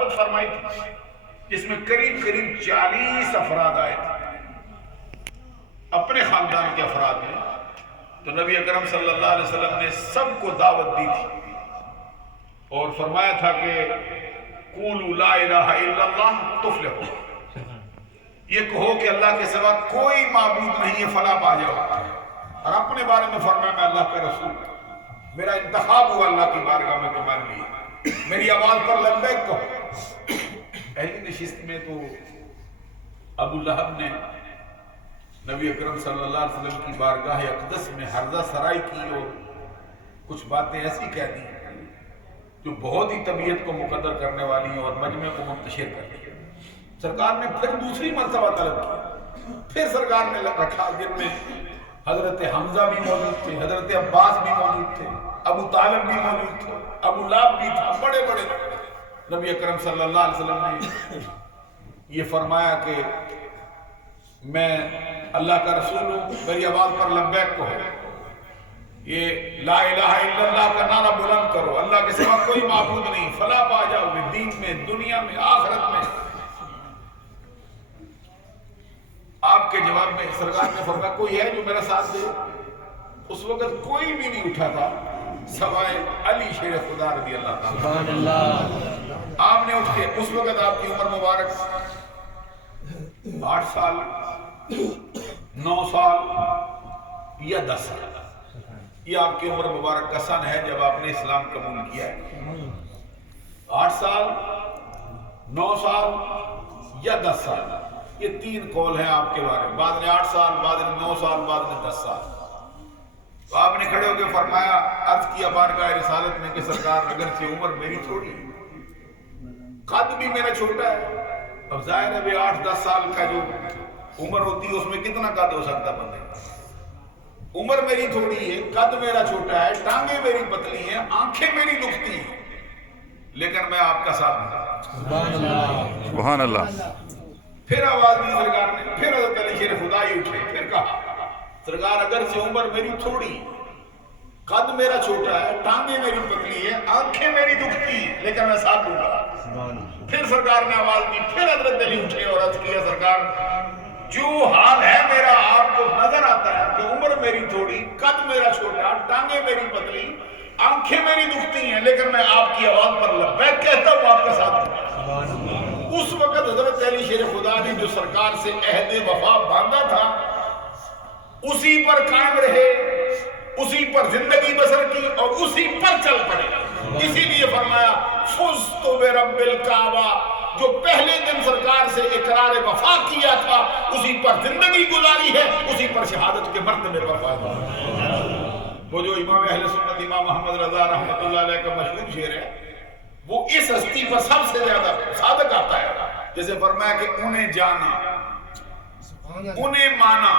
دعوت فرمائی تھی جس میں قریب 40 افراد آئے تھے اپنے خاندان کے افراد میں. تو نبی اکرم صلی اللہ علیہ وسلم نے سب کو دعوت دی تھی اور فرمایا تھا کہ قولوا لا الہ الا اللہ تفلحوا، یہ کہو کہ اللہ کے سوا کوئی معبود نہیں ہے فلاح پا جاؤ. اور اپنے بارے میں فرمایا میں اللہ کا رسول، میرا انتخاب ہوا اللہ کی بارگاہ میں تمہارے لیے، میری آواز پر لبیک کہو. پہلی نشست میں تو ابو لہب نے نبی اکرم صلی اللہ علیہ وسلم کی بارگاہ اقدس میں ہرزہ سرائی کی اور کچھ باتیں ایسی کہہ دی جو بہت ہی طبیعت کو مقدر کرنے والی ہیں اور مجمع کو منتشر کر دی. سرکار نے پھر دوسری مرتبہ طلب کی، پھر سرکار نے رکھا جن میں حضرت حمزہ بھی موجود تھے، حضرت عباس بھی موجود تھے، ابو طالب بھی موجود تھے، ابو لہب بھی تھا، بڑے بڑے. نبی اکرم صلی اللہ علیہ وسلم نے یہ فرمایا کہ میں اللہ کا رسول ہوں، میری آواز پر لبیک کہو، یہ لا الہ الا اللہ کا نعرہ بلند کرو، اللہ کے سوا کوئی معبود نہیں، فلاح پا جاؤ گے دین میں، دنیا میں، آخرت میں. آپ کے جواب میں سرکار نے فرمایا کوئی ہے جو میرا ساتھ دے؟ اس وقت کوئی بھی نہیں اٹھا تھا سوائے علی شیر خدا رضی اللہ تعالیٰ. آپ نے اٹھ کے، اس وقت آپ کی عمر مبارک 8 سال 9 سال یا 10 سال، یہ آپ کی عمر مبارک کا سن ہے جب آپ نے اسلام قبول کیا ہے. 8 سال 9 سال یا 10 سال، یہ 3 قول ہیں آپ کے بارے میں. بعد نے 8 سال، بعد نے 9 سال، بعد نے 10 سال. تو آپ نے کھڑے ہو کے فرمایا، عرض کیا بارگاہ رسالت میں کہ سرکار اگرچہ عمر میری تھوڑی قد بھی میرا چھوٹا ہے، اب ظاہر ہے 8-10 سال کا جو عمر ہوتی ہے اس میں کتنا قد ہو سکتا بندے. عمر میری تھوڑی ہے، قد میرا چھوٹا ہے، ٹانگیں میری پتلی ہیں، آنکھیں میری دکھتی ہیں، لیکن میں آپ کا ساتھ دوں. سبحان اللہ. پھر آواز دی سرکار نے، پھر حضرت علی شیر خدا ہی اٹھے، پھر کہا سرکار اگرچہ عمر میری تھوڑی، قد میرا چھوٹا ہے، ٹانگیں میری پتلی ہیں، آنکھیں میری دکھتی ہیں، لیکن میں ساتھ دوں گا. پھر سرکار نے آواز دی، پھر حضرت علی اٹھے اور عرض کیا سرکار جو حال ہے میرا آپ کو نظر آتا ہے کہ عمر میری تھوڑی، قد میرا چھوٹا، ٹانگیں میری پتلی، آنکھیں میری دکھتی ہیں، لیکن میں آپ کی آواز پر لبیک کہتا ہوں، آپ کا ساتھ دوں. اس وقت حضرت علی شیر خدا نے جو سرکار سے عہد وفا باندھا تھا اسی پر قائم رہے، اسی پر زندگی بسر کی اور اسی پر چل پڑے. اسی لیے فرمایا فزت برب الکعبہ، جو پہلے دن سرکار سے اقرار وفا کیا تھا اسی پر زندگی گزاری ہے، اسی پر شہادت کے مرتبے پر فائدہ. وہ جو امام اہل سنت امام محمد رضا رحمۃ اللہ علیہ کا مشہور شعر ہے، وہ اس ہستی پر سب سے زیادہ صادق آتا ہے. جیسے فرمایا کہ انہیں جانا، انہیں مانا،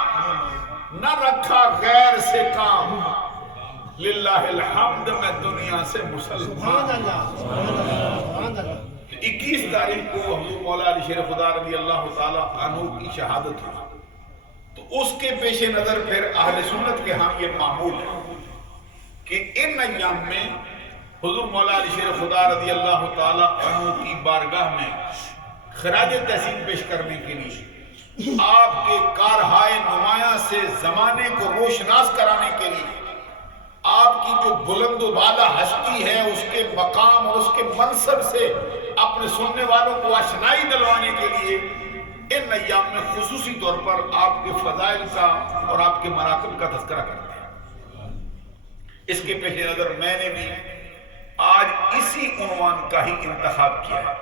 نہ رکھا غیر سے کام، للہ الحمد میں دنیا سے مسلمان. 21 تاریخ کو حضور مولا علی شیر خدا رضی اللہ تعالیٰ عنہ کی شہادت ہوئی. تو اس کے پیش نظر پھر اہل سنت کے ہاں یہ معمول ہے کہ ان ایام میں حضور مولا علی شیر خدا رضی اللہ تعالیٰ عنہ کی بارگاہ میں خراج تحسین پیش کرنے کے لیے، آپ کے کارہائے نمایاں سے زمانے کو روشناس کرانے کے لیے، آپ کی جو بلند و بالا ہستی ہے اس کے مقام اور اس کے منصب سے اپنے سننے والوں کو آشنائی دلوانے کے لیے ان ایام میں خصوصی طور پر آپ کے فضائل کا اور آپ کے مراقب کا تذکرہ کرتے ہیں. اس کے پیش نظر میں نے بھی آج اسی عنوان کا ہی انتخاب کیا ہے.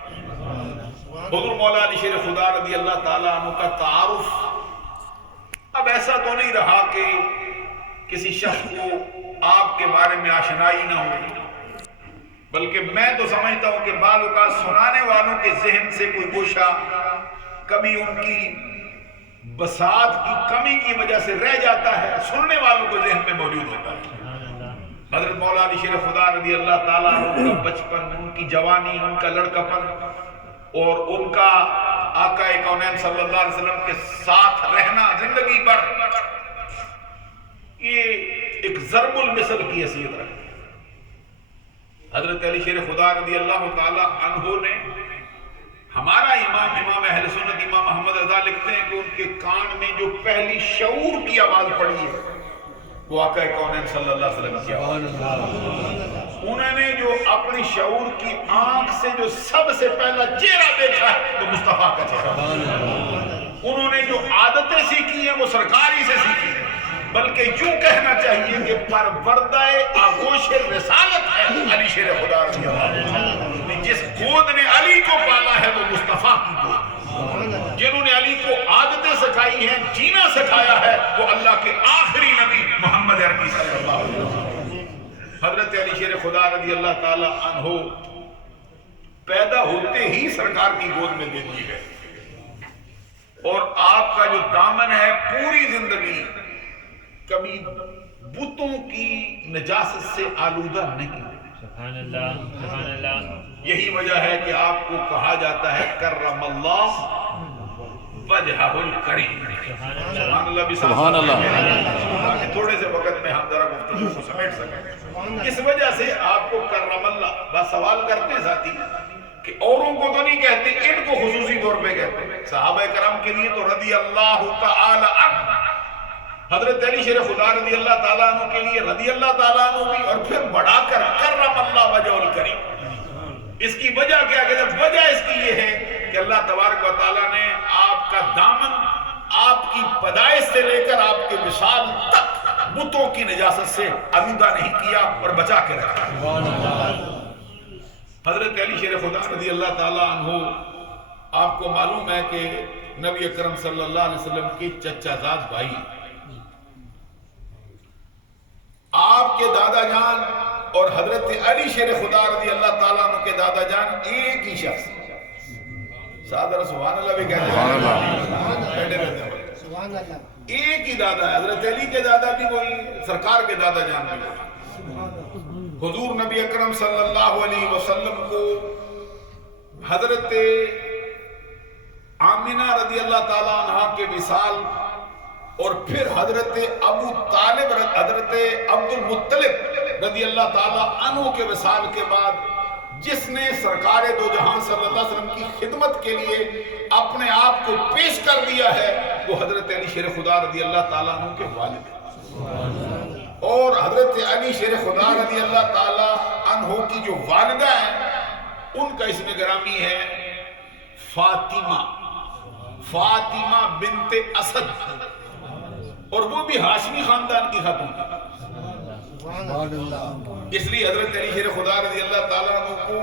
حضور مولا علی شیر خدا رضی اللہ تعالیٰ عنہ کا تعارف اب ایسا تو نہیں رہا کہ کسی شخص کو آپ کے بارے میں آشنائی نہ ہو، بلکہ میں تو سمجھتا ہوں کہ بعض اوقات سنانے والوں کے ذہن سے کوئی گوشہ کبھی ان کی بساط کی کمی کی وجہ سے رہ جاتا ہے، سننے والوں کو ذہن میں موجود ہوتا ہے. حضرت مولا علی شیر خدا رضی اللہ تعالیٰ عنہ کا بچپن، ان کی جوانی، ان کا لڑکپن اور ان کا آقا کونین صلی اللہ علیہ وسلم کے ساتھ رہنا زندگی بھر، یہ ایک ضرب المثل کی حیثیت رکھتی ہے. حضرت علی شیر خدا رضی اللہ تعالی عنہ نے ہمارا امام اہل سنت امام محمد رضا لکھتے ہیں کہ ان کے کان میں جو پہلی شعور کی آواز پڑی ہے وہ آقا کونین صلی اللہ علیہ وسلم کی آواز. انہوں نے جو اپنی شعور کی آنکھ سے جو سب سے پہلا چہرہ دیکھا ہے وہ مصطفیٰ کا چہرہ. انہوں نے جو عادتیں سیکھی ہیں وہ سرکار ہی سے سیکھی ہیں، بلکہ یوں کہنا چاہیے کہ پروردہ آغوش رسالت ہے علی شیر خدا رضی اللہ عنہ. جس گود نے علی کو پالا ہے وہ مصطفیٰ کی گود. جنہوں نے علی کو عادتیں سکھائی ہیں، جینا سکھایا ہے، وہ اللہ کے آخری نبی محمد عربی صلی اللہ علیہ وسلم. حضرت علی شیر خدا رضی اللہ تعالی عنہ پیدا ہوتے ہی سرکار کی گود میں دے دی ہے، اور آپ کا جو دامن ہے پوری زندگی کبھی بتوں کی نجاست سے آلودہ نہیں. سبحان اللہ سبحان اللہ. یہی وجہ ہے کہ آپ کو کہا جاتا ہے کرم اللہ وجہہ الکریم. سبحان اللہ سبحان اللہ. تھوڑے سے وقت میں ہم ذرا گفتگو کو سمیٹ سکیں. اس وجہ سے آپ کو کرم اللہ. بس سوال کرتے ہیں ساتھی کہ اوروں کو تو نہیں کہتے، ان کو خصوصی طور پہ کہتے ہیں. صحابہ کرام کے لیے تو رضی اللہ تعالی عنہ، حضرت علی شیر خدا رضی اللہ تعالیٰ عنہ کے لیے رضی اللہ تعالیٰ عنہ بھی، اور پھر بڑھا کر کرم اللہ وجہ الکریم. اس کی وجہ کیا کہ وجہ اس کی یہ ہے کہ اللہ تبارک و تعالیٰ نے آپ کا دامن آپ کی پیدائش سے لے کر آپ کے وصال تک بتوں کی نجاست سے آلودہ نہیں کیا اور بچا کے رکھا. حضرت علی شیر خدا رضی اللہ تعالیٰ عنہ، آپ کو معلوم ہے کہ نبی اکرم صلی اللہ علیہ وسلم کے چچا زاد بھائی، آپ کے دادا جان اور حضرت علی شیر خدا رضی اللہ تعالیٰ عنہ کے دادا جان ایک ہی شخص. سادر سبحان اللہ بھی کہتے ہیں. ایک ہی دادا ہے. حضرت علی کے دادا بھی وہی، سرکار کے دادا جان بھی وہی. حضور نبی اکرم صلی اللہ علیہ وسلم کو حضرت آمینہ رضی اللہ تعالیٰ عنہ کے وصال اور پھر حضرت ابو طالب حضرت عبد المطلب رضی اللہ تعالیٰ عنہ کے وصال کے بعد جس نے سرکار دو جہاں صلی اللہ علیہ وسلم کی خدمت کے لیے اپنے آپ کو پیش کر دیا ہے، وہ حضرت علی شیر خدا رضی اللہ تعالیٰ عنہ کے والد ہیں. اور حضرت علی شیر خدا رضی اللہ تعالیٰ عنہ کی جو والدہ ہیں ان کا اسم گرامی ہے فاطمہ بنت اسد، اور وہ بھی ہاشمی خاندان کی خاتون تھی. اس لیے حضرت علی شیر خدا رضی اللہ تعالیٰ عنہ کو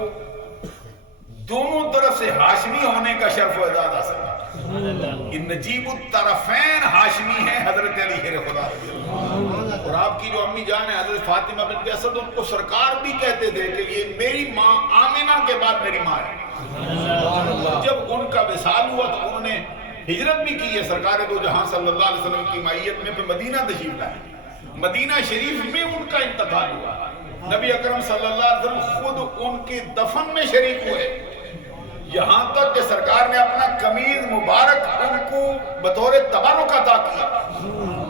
دونوں طرف سے ہاشمی ہونے کا شرف و اعزاز حاصل ہے. نجیب الطرفین ہاشمی ہیں حضرت علی شیر خدا رضی اللہ. اور آپ کی جو امی جان ہے حضرت فاطمہ بنت اسد، ان کو سرکار بھی کہتے تھے کہ یہ میری ماں آمینہ کے بعد میری ماں ہے. جب ان کا وصال ہوا تو انہوں نے ہجرت بھی کی ہے سرکار دو جہاں صلی اللہ علیہ وسلم کی مائیت میں، پھر مدینہ تشریف لائے. مدینہ شریف میں ان کا انتقال ہوا. نبی اکرم صلی اللہ علیہ وسلم خود ان کے دفن میں شریک ہوئے، یہاں تک کہ سرکار نے اپنا قمیض مبارک ان کو بطور تبرک عطا کیا.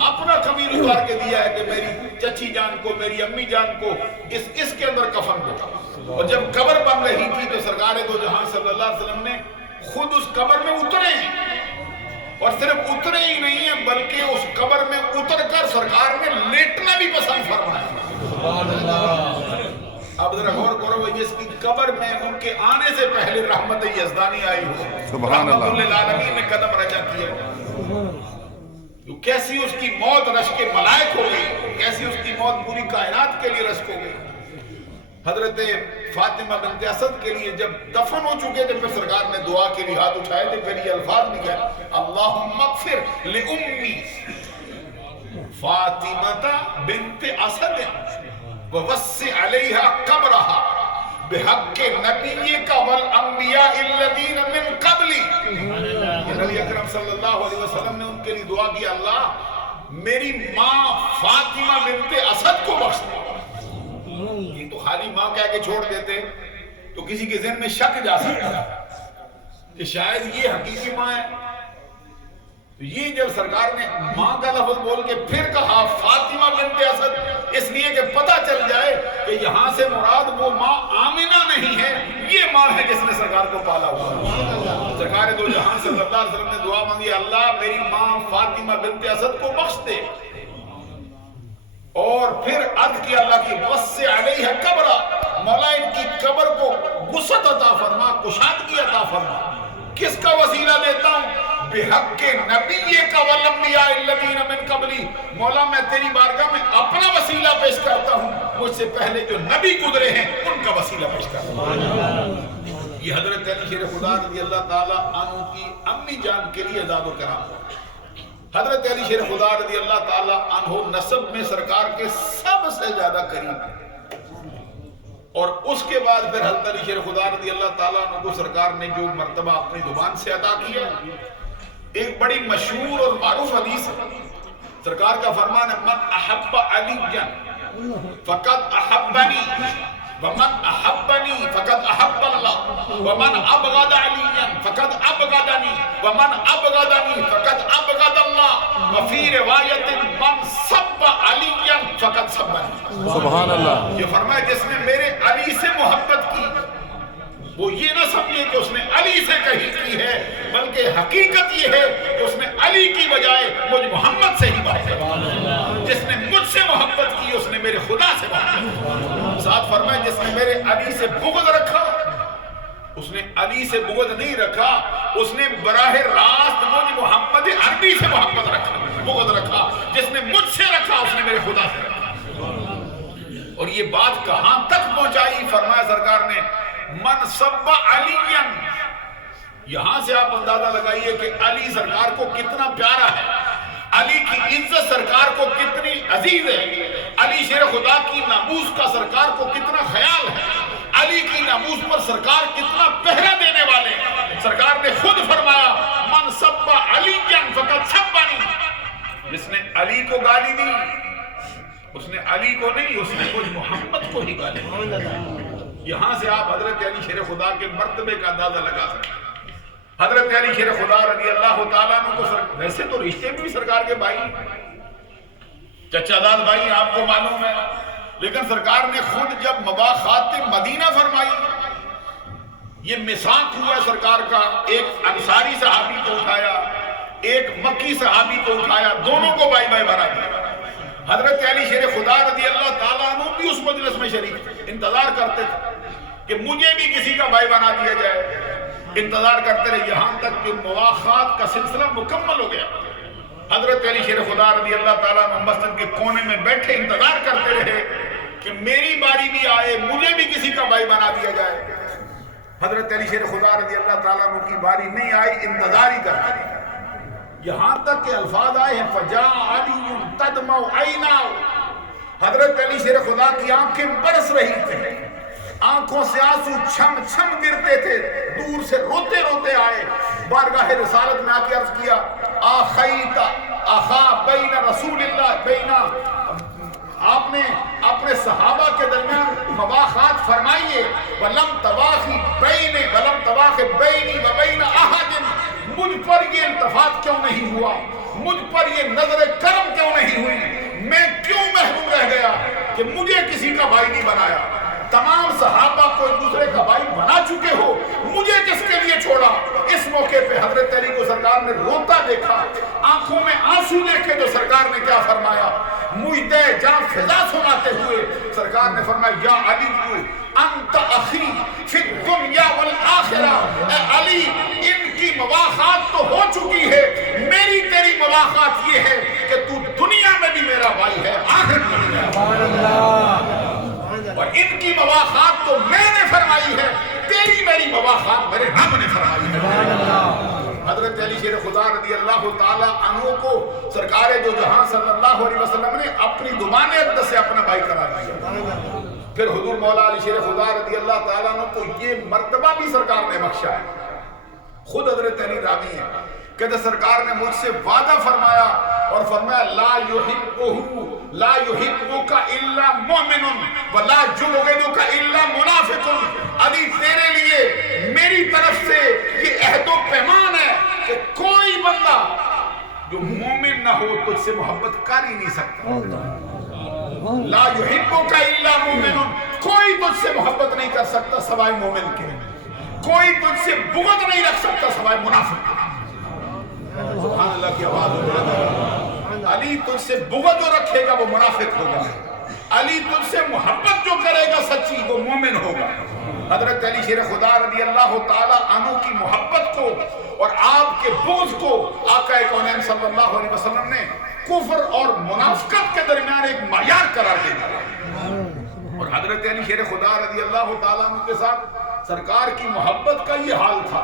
اپنا قمیض اتار کے دیا ہے کہ میری چچی جان کو، میری امی جان کو اس کے اندر کفن دو. اور جب قبر بن رہی تھی تو سرکار دو جہاں صلی اللہ علیہ وسلم نے خود اس قبر میں اترے ہیں، اور صرف اترے ہی نہیں ہیں بلکہ اس قبر میں اتر کر سرکار نے لیٹنا بھی پسند فرمایا. اب ذرا غور کرو، جس کی قبر میں ان کے آنے سے پہلے رحمت یزدانی آئی ہو، سبحان اللہ، رحمت للعالمین نے قدم رجا کیا، تو کیسی اس کی موت رشک ملائک ہو گئی، کیسی اس کی موت پوری کائنات کے لیے رشک ہو گئی. حضرت فاطمہ بنت اسد کے لیے جب دفن ہو چکے تھے پھر سرکار نے دعا کے لیے ہاتھ اٹھائے تھے، پھر یہ الفاظ بھی گئے اللہم اغفر لأمی فاطمہ بنت اسد ووسع علیہا قبرہا بحق نبیک والانبیاء الذین من قبلی. نبی اکرم صلی اللہ علیہ وسلم نے ان کے لیے دعا کی، اللہ میری ماں فاطمہ بنت اسد کو بخش دے. یہ تو خالی ماں کہہ کے چھوڑ دیتے تو کسی کے ذہن میں شک جا سکتا کہ شاید یہ حقیقی ماں ہے. تو یہ جب سرکار نے ماں کا لفظ بول کے پھر کہا فاطمہ بنت اسد، اس لیے کہ پتہ چل جائے کہ یہاں سے مراد وہ ماں آمینہ نہیں ہے، یہ ماں ہے جس نے سرکار کو پالا ہوا. صلی اللہ علیہ وسلم نے دعا مانگی اللہ میری ماں فاطمہ بنت اسد کو بخش دے، اور پھر عرض کیا اللہ کی وسع علیہ قبرہ، مولا ان کی قبر کو وسعت عطا فرما، کشادگی عطا فرما۔ کس کا وسیلہ دیتا ہوں؟ بحق نبی کا والانبیاء الذین من قبلی، مولا میں تیری بارگاہ میں اپنا وسیلہ پیش کرتا ہوں، مجھ سے پہلے جو نبی گزرے ہیں ان کا وسیلہ پیش کرتا ہوں۔ یہ حضرت علی شیر خدا رضی اللہ تعالیٰ عنہ کی امی جان کے لیے عزاد و کرام ہو۔ حضرت علی شیر خدا رضی اللہ تعالیٰ عنہ نسب میں سرکار کے سب سے زیادہ قریب ہیں، اور اس کے بعد پھر حضرت علی شیر خدا رضی اللہ تعالیٰ عنہ کو سرکار نے جو مرتبہ اپنی زبان سے عطا کیا، ایک بڑی مشہور اور معروف حدیث ہے۔ سرکار کا فرمان ہے من احب علی فقد احبنی ومن احبنی فقد احب اللہ ومن ابغض علی فقد ابغضنی ومن ابغضنی فقد ابغض اللہ وفی روایت من سب علی فقد سبنی۔ سبحان اللہ۔ یہ فرمایا جس نے میرے علی سے محبت کی وہ یہ نہ سمجھے کہ اس نے علی سے کہی کی ہے، بلکہ حقیقت یہ ہے کہ اس نے علی کی بجائے مجھ محمد سے ہی محبت کی۔ جس نے مجھ سے محبت کی اس نے میرے خدا سے محبت کی۔ ساتھ فرمائے جس نے میرے علی سے بغض رکھا، اس نے علی سے بغض نہیں رکھا، اس نے براہ راست مجھ محمد عربی سے محبت رکھا، بغض رکھا۔ جس نے مجھ سے رکھا اس نے میرے خدا سے رکھا۔ اور یہ بات کہاں تک پہنچائی؟ فرمایا سرکار نے من سب علی، یہاں سے آپ اندازہ لگائیے کہ علی سرکار کو کتنا پیارا ہے، علی کی عزت سرکار کو کتنی عزیز ہے، علی شیر خدا کی ناموس کا سرکار کو کتنا خیال ہے، علی کی ناموس پر سرکار کتنا پہرا دینے والے ہیں۔ سرکار نے خود فرمایا من سب علی فقد سبنی، جس نے علی کو گالی دی اس نے علی کو نہیں، اس نے مجھ محمد کو ہی گالی دی۔ یہاں سے آپ حضرت علی شیر خدا کے مرتبے کا اندازہ لگا سکتے ہیں۔ حضرت علی شیر خدا رضی اللہ تعالیٰ عنہ کو ویسے تو رشتے میں بھی سرکار کے بھائی، چچا داد بھائی آپ کو معلوم ہے، لیکن سرکار نے خود جب مباحثات مدینہ فرمائی، یہ میثاق ہوا سرکار کا، ایک انصاری صحابی کو اٹھایا، ایک مکی صحابی کو اٹھایا، دونوں کو بھائی بھائی بنا دیا۔ حضرت علی شیر خدا رضی اللہ تعالیٰ عنہ بھی اس مجلس میں شریک تھے، انتظار کرتے تھے کہ مجھے بھی کسی کا بھائی بنا دیا جائے، انتظار کرتے رہے، یہاں تک کہ مواخات کا سلسلہ مکمل ہو گیا۔ حضرت علی شیر خدا رضی اللہ تعالیٰ عنہ مسجد کے کونے میں بیٹھے انتظار کرتے رہے کہ میری باری بھی آئے، مجھے بھی کسی کا بھائی بنا دیا جائے۔ حضرت علی شیر خدا رضی اللہ تعالیٰ عنہ کی باری نہیں آئی، انتظار ہی کرتے رہے، یہاں تک کہ الفاظ آئے ہیں فجاء علی تدمع عیناہ، حضرت علی شیر خدا کی آنکھیں برس رہی تھیں، آنکھوں سے آنسو چھم چھم گرتے تھے، دور سے روتے روتے آئے، بارگاہ رسالت میں آ کے عرض کیا آخیت اخا بین رسول اللہ، بین آپ نے اپنے صحابہ کے درمیان مواخات فرمائیے، ولم تواخی بین ولم تواخی بینی و بین احد، مجھ پر یہ التفات کیوں نہیں ہوا، مجھ پر یہ نظر کرم کیوں نہیں ہوئی، میں کیوں محروم رہ گیا کہ مجھے کسی کا بھائی نہیں بنایا، تمام صحابہ کو ایک دوسرے کا بھائی بنا چکے ہو، مجھے کس کے لیے چھوڑا۔ اس موقع پہ حضرت علی کو سرکار نے روتا دیکھا، آنکھوں میں آنسو دیکھے تو سرکار نے کیا فرمایا، مجھے جان فضا سناتے ہوئے سرکار نے فرمایا یا علی انت اخی فی الدنیا والآخرہ، اے علی ان کی مواخات تو ہو چکی ہے، میری تیری مواخات یہ ہے کہ تو دنیا میں بھی میرا بھائی ہے، آخرت میں بھی میرا بھائی ہے، اور ان کی مواخات تو میں نے فرمائی ہے، تیری میری مواخات میرے رب نے فرمائی ہے۔ حضرت علی شیر خدا رضی اللہ تعالیٰ عنہ کو سرکار دو جہاں صلی اللہ علیہ وسلم نے اپنی زبان اقدس سے اپنا بھائی قرار دیا۔ پھر حضور مولا علی شیر خدا رضی اللہ تعالیٰ عنہ کو یہ مرتبہ بھی سرکار نے بخشا ہے۔ خود حضرت علی راوی ہیں، کہتے سرکار نے مجھ سے وعدہ فرمایا اور فرمایا لا یحبک الا مؤمن ولا یبغضک الا منافق، علی تیرے لیے میری طرف سے یہ عہد و پیمان ہے کہ کوئی بندہ جو مومن نہ ہو تجھ سے محبت کر ہی نہیں سکتا، لا یحبک الا مؤمن، کوئی تجھ سے محبت نہیں کر سکتا سوائے مومن کے، کوئی تجھ سے بغض نہیں رکھ سکتا سوائے منافق کے۔ سبحان اللہ کی آواز ہو. علی تجھ سے بغض جو رکھے گا وہ منافق ہوگا. علی تجھ سے محبت جو کرے گا سچی وہ مومن ہوگا. حضرت علی شیر خدا رضی اللہ تعالی عنہ کی محبت کو اور آپ کے بغض کو آقا کونین صلی اللہ علیہ وسلم نے کفر اور منافقت کے درمیان ایک معیار قرار دے دیا. اور حضرت علی شیر خدا رضی اللہ تعالیٰ عنہ کے ساتھ سرکار کی محبت کا یہ حال تھا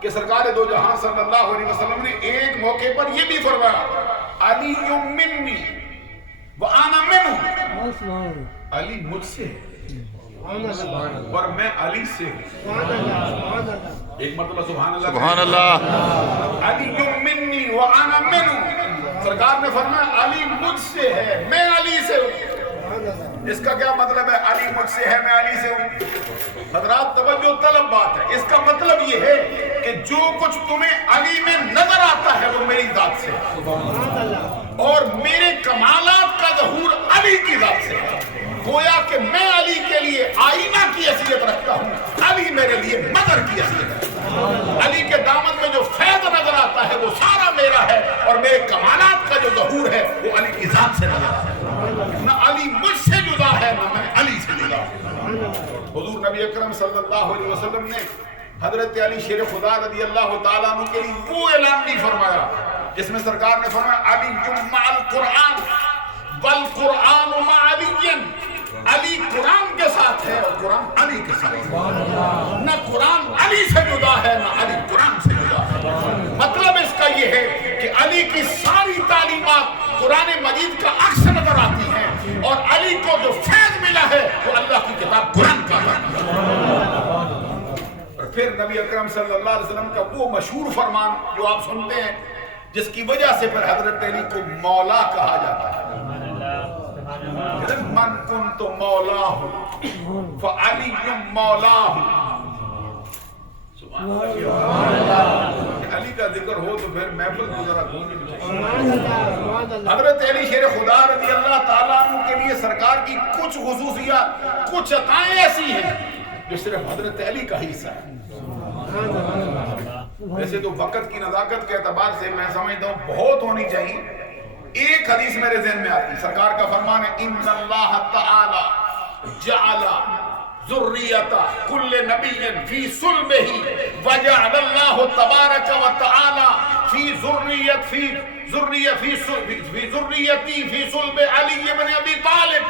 کہ سرکار دو جہاں صلی اللہ علیہ وسلم نے ایک موقع پر یہ بھی فرمایا علی منی وانا منہ. علی مجھ سے اور میں علی سے ہوں. ایک مرتبہ سبحان اللہ. سبحان اللہ. علی منی وانا منہ. سرکار نے فرمایا علی مجھ سے ہے میں علی سے ہوں. اس کا کیا مطلب ہے؟ علی مجھ سے ہے میں علی سے ہوں. حضرات توجہ طلب بات ہے. اس کا مطلب یہ ہے کہ جو کچھ تمہیں علی میں نظر آتا ہے وہ میری ذات سے اور میرے کمالات کا ظہور علی کی ذات سے. گویا کہ میں علی کے لیے آئینہ کی حیثیت رکھتا ہوں, علی میرے لیے مدر کی حیثیت رکھتا ہے. علی کے دامن میں جو فیض نظر آتا ہے وہ سارا میرا ہے اور میرے کمالات کا جو ظہور ہے وہ علی کی ذات سے نظر آتا ہے. نہ علی مجھ سے جدا ہے نہ میں علی سے جدا ہوں. حضور نبی اکرم صلی اللہ علیہ وسلم نے حضرت علی شیر خدا رضی اللہ تعالیٰ عنہ کے لیے وہ اعلان نہیں فرمایا جس میں سرکار نے فرمایا علی مع القرآن والقرآن مع علی. علی قرآن کے ساتھ ہے اور قرآن علی کے ساتھ ہے. نہ قرآن علی سے جدا ہے نہ علی قرآن سے جدا ہے. مطلب اس کا یہ ہے کہ علی کی ساری تعلیمات قرآن مجید کا عکس نظر آتی ہیں اور علی کو جو فیض ملا ہے وہ اللہ کی کتاب قرآن کا ہے. اور پھر نبی اکرم صلی اللہ علیہ وسلم کا وہ مشہور فرمان جو آپ سنتے ہیں جس کی وجہ سے پھر حضرت علی کو مولا کہا جاتا ہے. من کنت مولاہ فعلی مولاہ. علی کا ذکر ہو تو پھر محفل کو ذرا گھومنے چاہیے. حضرت علی شیر خدا رضی اللہ تعالیٰ عنہ کے لیے سرکار کی کچھ خصوصیات کچھ عطائیں ایسی ہیں جو صرف حضرت علی کا حصہ ہے. ویسے تو وقت کی نزاکت کے اعتبار سے میں سمجھتا ہوں بہت ہونی چاہیے. ایک حدیث میرے ذہن میں آتی, سرکار کا فرمان ہے ان اللہ تعالی جعل ذریۃ کل نبی فی صلبہ وجعل اللہ تبارک و تعالی فی ذریتی فی صلب علی بن ابی طالب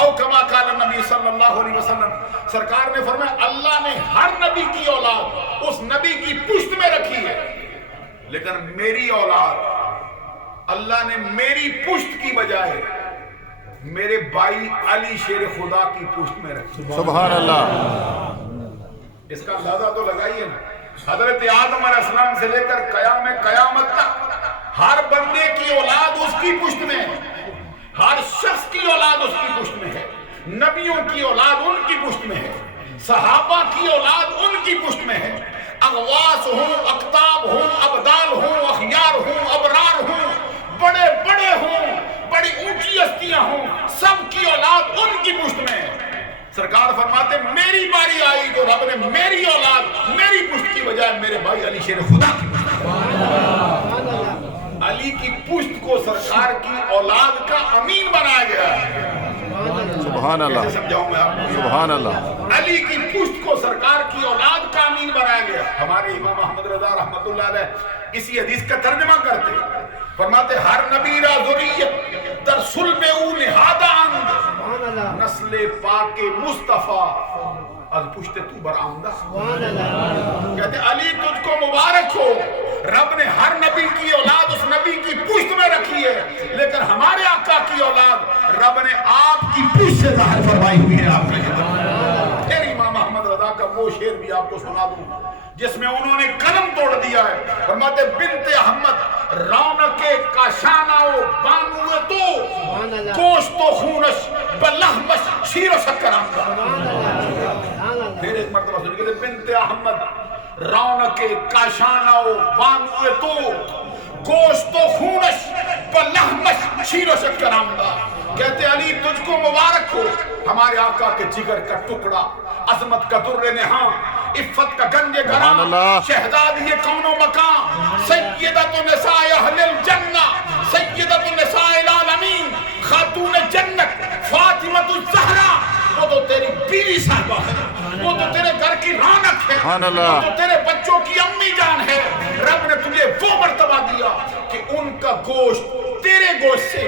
او کما قال نبی صلی اللہ علیہ وسلم. سرکار نے فرمایا اللہ نے ہر نبی کی اولاد اس نبی کی پشت میں رکھی ہے, لیکن میری اولاد اللہ نے میری پشت کی بجائے میرے بھائی علی شیر خدا کی پشت میں رکھی. سبحان اللہ. اس کا اندازہ تو لگائیے نا. حضرت آدم علیہ السلام سے لے کر قیامت تک ہر بندے کی اولاد اس کی پشت میں ہے, ہر شخص کی اولاد اس کی پشت میں ہے. نبیوں کی اولاد ان کی پشت میں ہے, صحابہ کی اولاد ان کی پشت میں ہے. اغواس ہوں, اقطاب ہوں, ابدال ہوں, اخیار ہوں, ابرار ہوں, بڑے بڑے ہوں, بڑی اونچی ہستیاں ہوں, سب کی اولاد ان کی پشت میں ہے. سرکار فرماتے میری باری آئی تو رب نے میری اولاد میری پشت کی بجائے میرے بھائی علی شیر خدا کی پشت. علی کی پشت کو سرکار کی اولاد کا امین بنایا گیا ہے. سبحان اللہ. کیسے سمجھاؤں میں آپ کو؟ سبحان اللہ. علی کی پشت کو سرکار کی اولاد کا امین بنایا گیا. ہمارے امام احمد رضا رحمت اللہ علیہ اسی حدیث کا ترجمہ کرتے فرماتے ہر نبی را ذریت در صلب او نہادہ اند نسل پاک مصطفیٰ از پشت تو برآمدہ. کہتے علی تجھ کو مبارک ہو, رب نے ہر نبی کی اولاد اس نبی کی پشت میں رکھی ہے, لیکن ہمارے آقا کی اولاد رب نے آپ کی پشت سے ظاہر فرمائی ہوئی ہے. آپ نے پھر امام احمد رضا کا وہ شعر بھی آپ کو سنا دوں جس میں انہوں نے قلم توڑ دیا ہے. فرماتے بنت احمد رونق کاشانہ و بانو تو گوشت و خونش بلحمش شیر و شکر آمدہ. پھر ایک مرتبہ سنی کہتے بنت احمد رونق کاشانہ و بانو تو گوشت و خونش بلحمش شیر و شکر آمدہ. کہتے علی تجھ کو مبارک ہو, ہمارے آقا کے جگر کا ٹکڑا, عظمت کا در نہاں, عفت کا گنج سبحان گراں، اللہ۔ شہزاد یہ کون و مکان، سیدۃ نساء اہل الجنہ، سیدۃ نساء العالمین، خاتون جنت فاطمہ الزہرا، وہ تو تیری بیوی صاحبہ ہے، وہ تو تیرے گھر کی رونق ہے، سبحان اللہ۔ وہ تو تیرے بچوں کی امی جان ہے۔ رب نے تجھے وہ مرتبہ دیا کہ ان کا گوشت تیرے گوشت سے،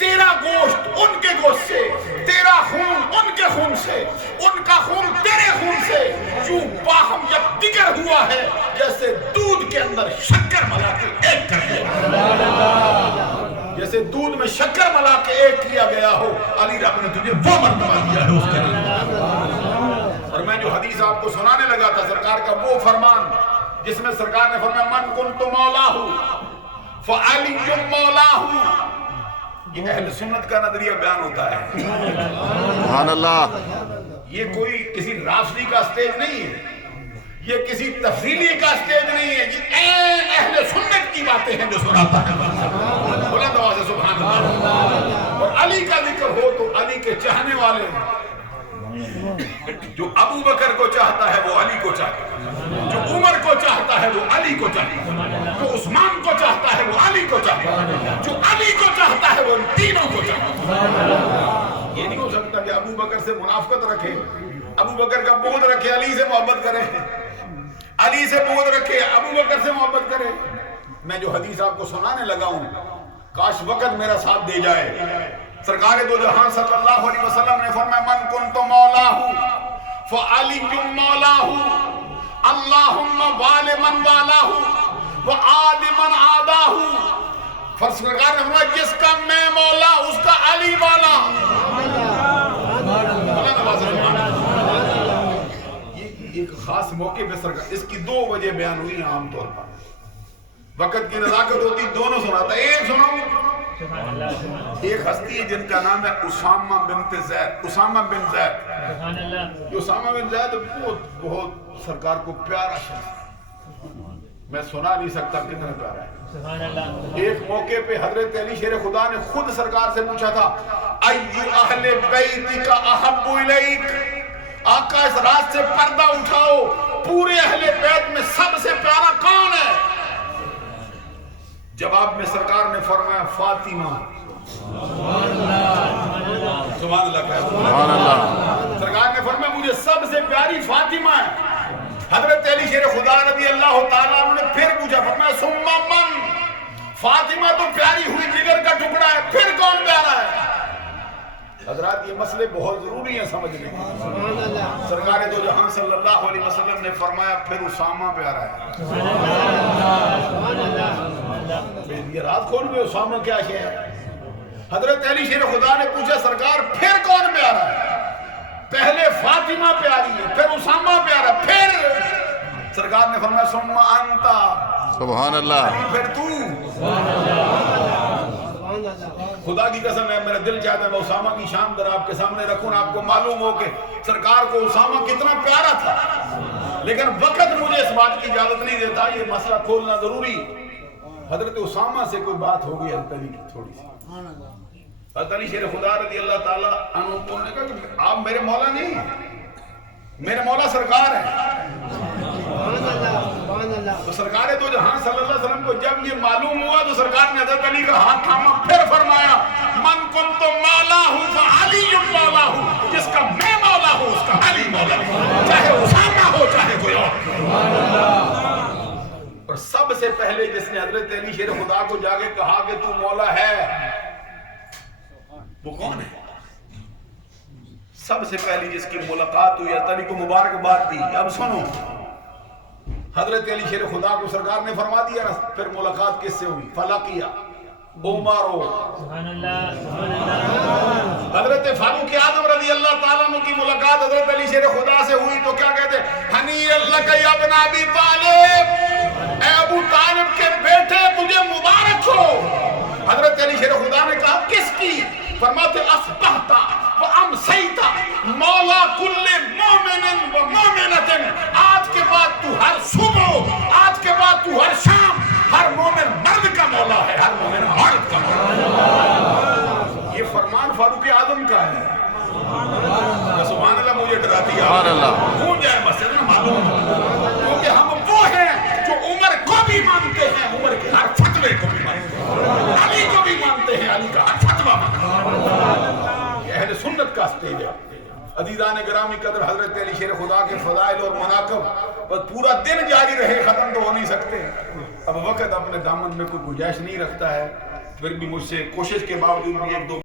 تیرا گوشت ان کے گوشت سے، تیرا خون ان کے خون سے، ان کا خون تیرے خون سے یوں باہم یکدگر ہوا ہے جیسے دودھ کے اندر شکر ملا کے ایک کر دیا، جیسے دودھ میں شکر ملا کے ایک کیا گیا ہو۔ علی رب نے تجھے وہ مرتبہ دیا ہے اس کے لیے۔ اور میں جو حدیث آپ کو سنانے لگا تھا، سرکار کا وہ فرمان جس میں سرکار نے فرمایا من کنت مولاہ فعلی مولاہ، یہ اہل سنت کا نظریہ بیان ہوتا ہے۔ سبحان اللہ۔ یہ کوئی کسی رافضی کا سٹیج نہیں ہے، یہ کسی تفصیلی کا سٹیج نہیں ہے، یہ اہل سنت کی باتیں ہیں جو سناتا ہے۔ بلند آواز سے سبحان اللہ۔ اور علی کا ذکر ہو تو علی کے چاہنے والے، جو ابو بکر کو چاہتا ہے وہ علی کو چاہتا ہے، جو عمر کو چاہتا ہے وہ علی کو چاہتا ہے، جو عثمان کو چاہتا ہے وہ علی کو چاہتا ہے، جو علی کو چاہتا ہے وہ ان تینوں کو چاہتا ہے۔ یہ نہیں ہو سکتا کہ ابو بکر سے منافقت رکھے، ابو بکر کا بغض رکھے، علی سے محبت کرے، علی سے بغض رکھے، ابو بکر سے محبت کرے۔ میں جو حدیث آپ کو سنانے لگا ہوں، کاش وقت میرا ساتھ دے جائے۔ سرکار دو جہاں صلی اللہ علیہ وسلم نے فرمایا من کنت مولاہ فعلی مولاہ اللہم وال من والاہ وعاد من عاداہ۔ سرکار نے فرمایا جس کا میں مولا اس کا علی والا۔ یہ ایک خاص موقع پہ سرکار، اس کی دو وجہ بیان ہوئی ہیں عام طور پر، وقت کی نزاکت ہوتی دونوں سناتا ہے۔ ایک سناؤں، ایک ہستی ہے جن کا نام ہے اسامہ بنت زید، اسامہ بن زید۔ اسامہ بن زید بہت سرکار کو پیارا شخص، میں سنا نہیں سکتا کتنا پیارا ہے۔ ایک موقع پہ حضرت علی شیر خدا نے خود سرکار سے پوچھا تھا ایو اہل بیت کا احب الیک، آقا اس رات سے پردہ اٹھاؤ، پورے اہل بیت میں سب سے پیارا کون ہے؟ جواب میں سرکار نے فرمایا فاطمہ۔ سبحان اللہ۔ سبحان اللہ۔ سرکار نے فرمایا مجھے سب سے پیاری فاطمہ ہے۔ حضرت علی شیر خدا رضی اللہ تعالیٰ عنہ نے پھر پوچھا، فرمایا ثم من، فاطمہ تو پیاری ہوئی جگر کا ٹکڑا ہے، پھر کون پیارا ہے؟ حضرات یہ مسئلے بہت ضروری ہیں سمجھنے کے۔ سرکار دو جہاں صلی اللہ علیہ وسلم نے فرمایا پھر اسامہ پیارا ہے۔ یہ رات کھول میں اسامہ کیا شے ہے؟ حضرت علی شیر خدا نے پوچھا سرکار پھر کون پیارا ہے؟ پہلے فاطمہ پیاری ہے، پھر اسامہ پیارا، پھر سرکار نے فرمایا ثم انتا، سبحان اللہ۔ پھر تو۔ خدا کی قسم ہے میرا دل چاہتا ہے میں اسامہ کی شان در آپ کے سامنے رکھوں، آپ کو معلوم ہو کہ سرکار کو اسامہ کتنا پیارا تھا، لیکن وقت مجھے اس بات کی اجازت نہیں دیتا، یہ مسئلہ کھولنا ضروری۔ حضرت اسامہ سے کوئی بات ہو گئی حضرت علی کی تھوڑی سی، حضرت علی شیر خدا رضی اللہ تعالیٰ عنہ کو نے کہا کہ آپ میرے مولا نہیں ہیں، میرے مولا سرکار ہیں۔ تو سرکار دو جہاں صلی اللہ علیہ وسلم کو جب یہ معلوم ہوا تو سرکار نے حضرت علی کا ہاتھ تھاما، پھر فرمایا من کنت مولا ہوں فعلی مولا ہوں، جس کا میں مولا ہوں اس کا علی مولا ہوں، چاہے اسامہ ہو چاہے کوئی اور۔ اور سب سے پہلے جس نے حضرت علی شیر خدا کو جا کے کہا کہ تو مولا ہے وہ کون ہے؟ سب سے پہلی جس کی ملاقات ہوئی حضرت علی کو مبارکباد دی۔ اب سنو، حضرت علی شیر خدا کو سرکار نے فرما دیا نا، پھر ملاقات کس سے ہوئی؟ فلقیہ عمر، حضرت فاروق اعظم رضی اللہ تعالیٰ عنہ کی ملاقات حضرت علی شیر خدا سے ہوئی تو کیا کہتے ہیں؟ ہنیئا لک یا ابن ابی طالب، اے ابو طالب کے بیٹے تجھے مبارک ہو۔ حضرت علی شیر خدا نے کہا کس کی؟ فرماتے اصبحت وامسیت مولا کل مومن و مومنۃ، آج کے بعد تو ہر صبح، آج کے بعد تو ہر شام ہر مومن مرد کا مولا ہے، ہر مومن عورت کا مولا ہے۔ یہ فرمان فاروق اعظم کا ہے۔ سبحان اللہ، مجھے ڈراتی ہے، سبحان اللہ۔ کون جائے مسجد میں معلوم رکھتے ہیں۔ عزیزان گرامی قدر، حضرت علی شیر خدا کے فضائل اور مناقب بس پورا دن جاری رہے ختم تو ہو نہیں سکتے۔ اب وقت اپنے دامن میں کوئی گنجائش نہیں رکھتا ہے، پھر بھی مجھ سے کوشش کے باوجود بھی ایک دو